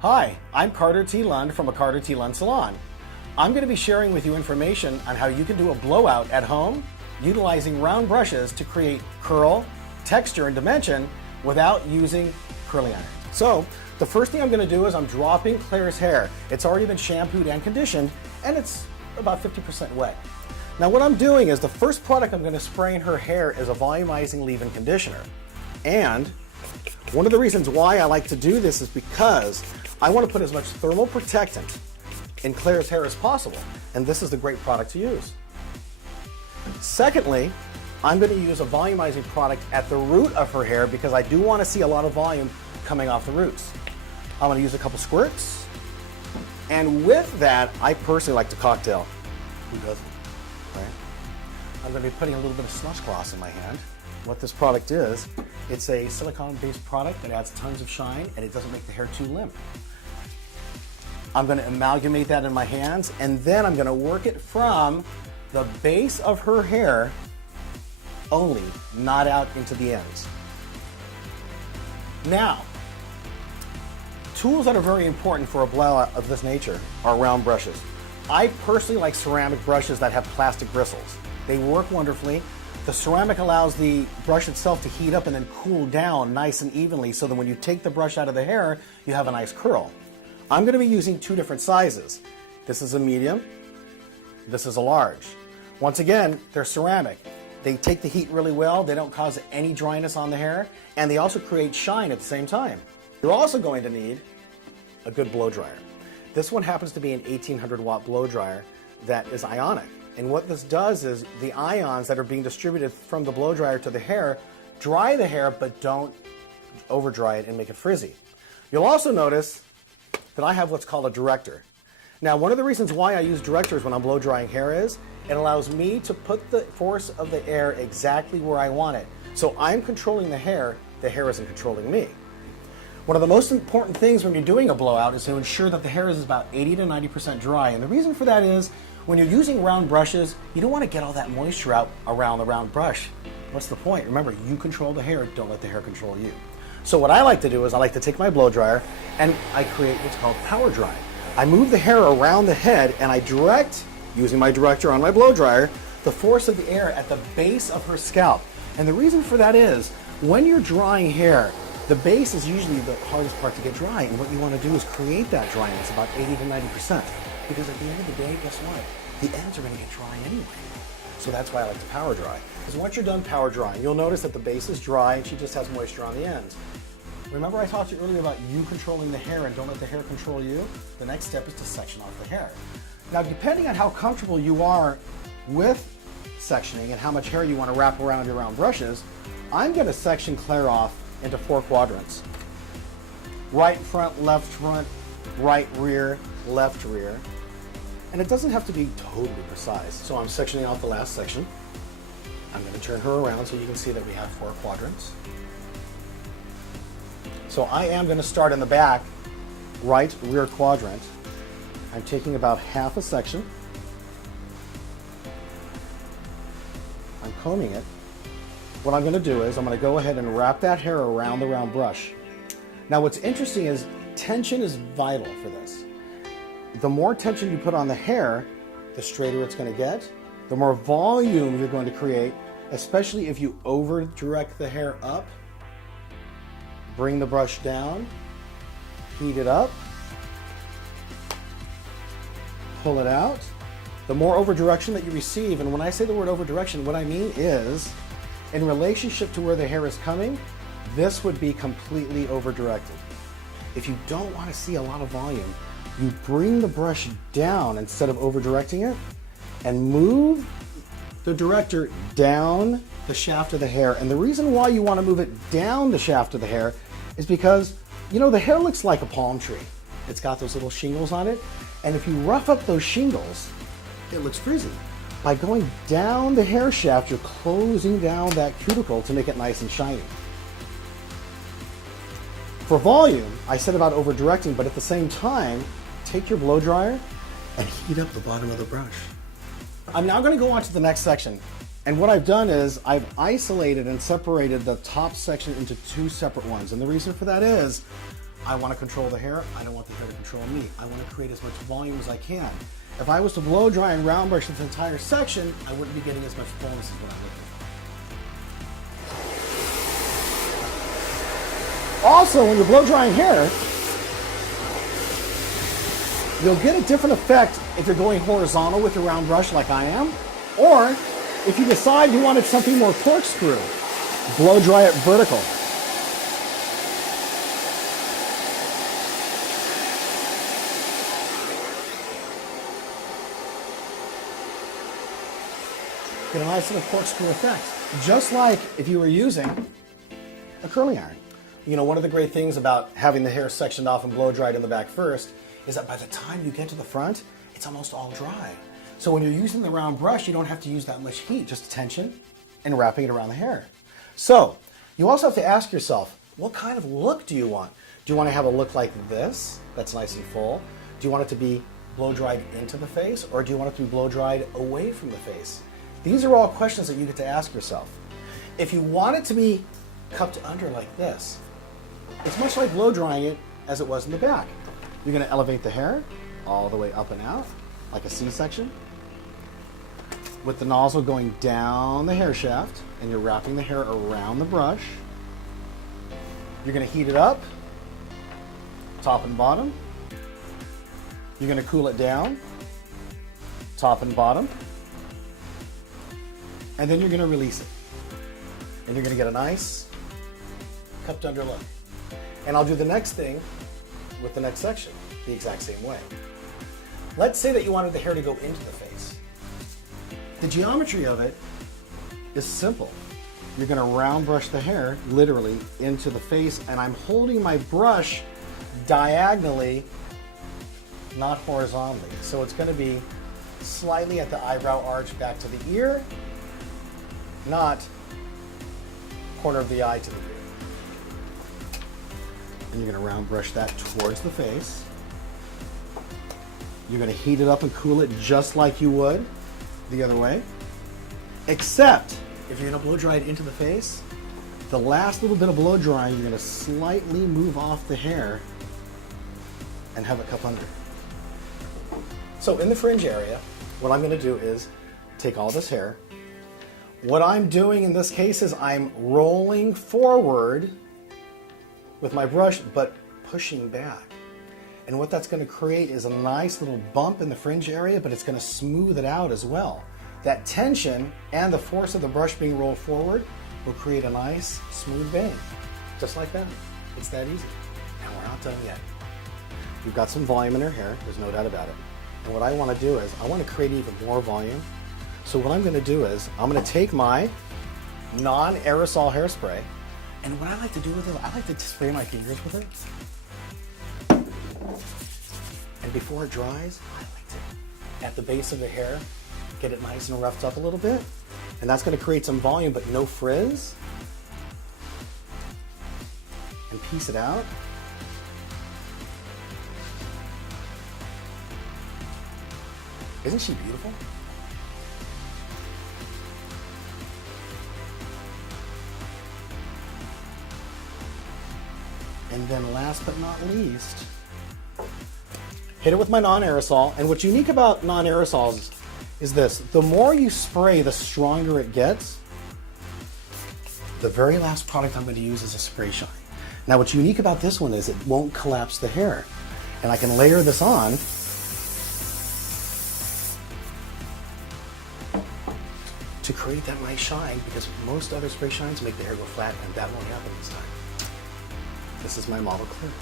Hi, I'm Carter T. Lund from Carter T. Lund Salon. I'm going to be sharing with you information on how you can do a blowout at home utilizing round brushes to create curl, texture, and dimension without using curling iron. So the first thing I'm going to do is I'm dropping Claire's hair. It's already been shampooed and conditioned, and it's about 50% wet. Now what I'm doing is the first product I'm going to spray in her hair is a volumizing leave-in conditioner. And one of the reasons why I like to do this is because I want to put as much thermal protectant in Claire's hair as possible, and this is the great product to use. Secondly, I'm going to use a volumizing product at the root of her hair because I do want to see a lot of volume coming off the roots. I'm going to use a couple squirts, and with that, I personally like to cocktail. Who doesn't? Right? I'm going to be putting a little bit of slush gloss in my hand. What this product is, it's a silicone-based product that adds tons of shine and it doesn't make the hair too limp. I'm going to amalgamate that in my hands, and then I'm going to work it from the base of her hair only, not out into the ends. Now, tools that are very important for a blowout of this nature are round brushes. I personally like ceramic brushes that have plastic bristles. They work wonderfully. The ceramic allows the brush itself to heat up and then cool down nice and evenly so that when you take the brush out of the hair, you have a nice curl. I'm going to be using two different sizes. This is a medium, this is a large. Once again, they're ceramic. They take the heat really well, they don't cause any dryness on the hair, and they also create shine at the same time. You're also going to need a good blow dryer. This one happens to be an 1800 watt blow dryer that is ionic. And what this does is the ions that are being distributed from the blow dryer to the hair dry the hair, but don't over dry it and make it frizzy. You'll also notice that I have what's called a director. Now, one of the reasons why I use directors when I'm blow drying hair is it allows me to put the force of the air exactly where I want it. So I'm controlling the hair isn't controlling me. One of the most important things when you're doing a blowout is to ensure that the hair is about 80 to 90% dry. And the reason for that is when you're using round brushes, you don't want to get all that moisture out around the round brush. What's the point? Remember, you control the hair, don't let the hair control you. So what I like to do is I like to take my blow dryer and I create what's called power dry. I move the hair around the head and I direct, using my director on my blow dryer, the force of the air at the base of her scalp. And the reason for that is when you're drying hair, the base is usually the hardest part to get dry, and what you want to do is create that dryness about 80 to 90%. Because at the end of the day, guess what? The ends are going to get dry anyway. So that's why I like to power dry. Because once you're done power drying, you'll notice that the base is dry and she just has moisture on the ends. Remember I talked to you earlier about you controlling the hair and don't let the hair control you? The next step is to section off the hair. Now, depending on how comfortable you are with sectioning and how much hair you want to wrap around your round brushes, I'm going to section Claire off into 4 quadrants. Right front, right rear, left rear. And it doesn't have to be totally precise. So I'm sectioning off the last section. I'm going to turn her around so you can see that we have 4 quadrants. So I am going to start in the back, right rear quadrant. I'm taking about half a section. I'm combing it. What I'm going to do is I'm going to go ahead and wrap that hair around the round brush. Now what's interesting is tension is vital for this. The more tension you put on the hair, the straighter it's going to get, the more volume you're going to create, especially if you over direct the hair up. Bring the brush down, heat it up, pull it out. The more over direction that you receive, and when I say the word over direction, what I mean is in relationship to where the hair is coming, this would be completely over directed. If you don't want to see a lot of volume, you bring the brush down instead of over directing it and move the director down the shaft of the hair. And the reason why you want to move it down the shaft of the hair is because, you know, the hair looks like a palm tree. It's got those little shingles on it. And if you rough up those shingles, it looks frizzy. By going down the hair shaft, you're closing down that cuticle to make it nice and shiny. For volume, I said about over directing, but at the same time, take your blow dryer and heat up the bottom of the brush. I'm now going to go on to the next section. And what I've done is I've isolated and separated the top section into 2 separate ones. And the reason for that is I want to control the hair. I don't want the hair to control me. I want to create as much volume as I can. If I was to blow dry and round brush this entire section, I wouldn't be getting as much fullness as what I'm looking for. Also, when you're blow drying hair, you'll get a different effect if you're going horizontal with your round brush like I am, or if you decide you wanted something more corkscrew, blow dry it vertical. Get a nice little corkscrew effect, just like if you were using a curling iron. You know, one of the great things about having the hair sectioned off and blow dried in the back first is that by the time you get to the front, it's almost all dry. So when you're using the round brush, you don't have to use that much heat, just tension and wrapping it around the hair. So you also have to ask yourself, what kind of look do you want? Do you want to have a look like this, that's nice and full? Do you want it to be blow dried into the face, or do you want it to be blow dried away from the face? These are all questions that you get to ask yourself. If you want it to be cupped under like this, it's much like blow drying it as it was in the back. You're going to elevate the hair all the way up and out, like a C-section, with the nozzle going down the hair shaft, and you're wrapping the hair around the brush. You're going to heat it up, top and bottom. You're going to cool it down, top and bottom. And then you're going to release it. And you're going to get a nice cupped under look. And I'll do the next thing with the next section the exact same way. Let's say that you wanted the hair to go into the face. The geometry of it is simple. You're going to round brush the hair literally into the face, and I'm holding my brush diagonally, not horizontally. So it's going to be slightly at the eyebrow arch back to the ear, not corner of the eye to the ear. And you're going to round brush that towards the face. You're going to heat it up and cool it just like you would the other way. Except, if you're going to blow dry it into the face, the last little bit of blow drying, you're going to slightly move off the hair and have it cup under. So in the fringe area, what I'm going to do is take all this hair. What I'm doing in this case is I'm rolling forward with my brush, but pushing back. And what that's going to create is a nice little bump in the fringe area, but it's going to smooth it out as well. That tension and the force of the brush being rolled forward will create a nice, smooth bang. Just like that. It's that easy. And we're not done yet. We've got some volume in her hair, there's no doubt about it. And what I want to do is, I want to create even more volume. So what I'm going to do is, I'm going to take my non-aerosol hairspray, and what I like to do with it, I like to spray my fingers with it. And before it dries, I like to, at the base of the hair, get it nice and roughed up a little bit. And that's going to create some volume, but no frizz. And piece it out. Isn't she beautiful? And then last but not least, hit it with my non-aerosol. And what's unique about non-aerosols is this: the more you spray, the stronger it gets. The very last product I'm going to use is a spray shine. Now what's unique about this one is it won't collapse the hair. And I can layer this on to create that nice shine, because most other spray shines make the hair go flat, and that won't happen this time. This is my model clear.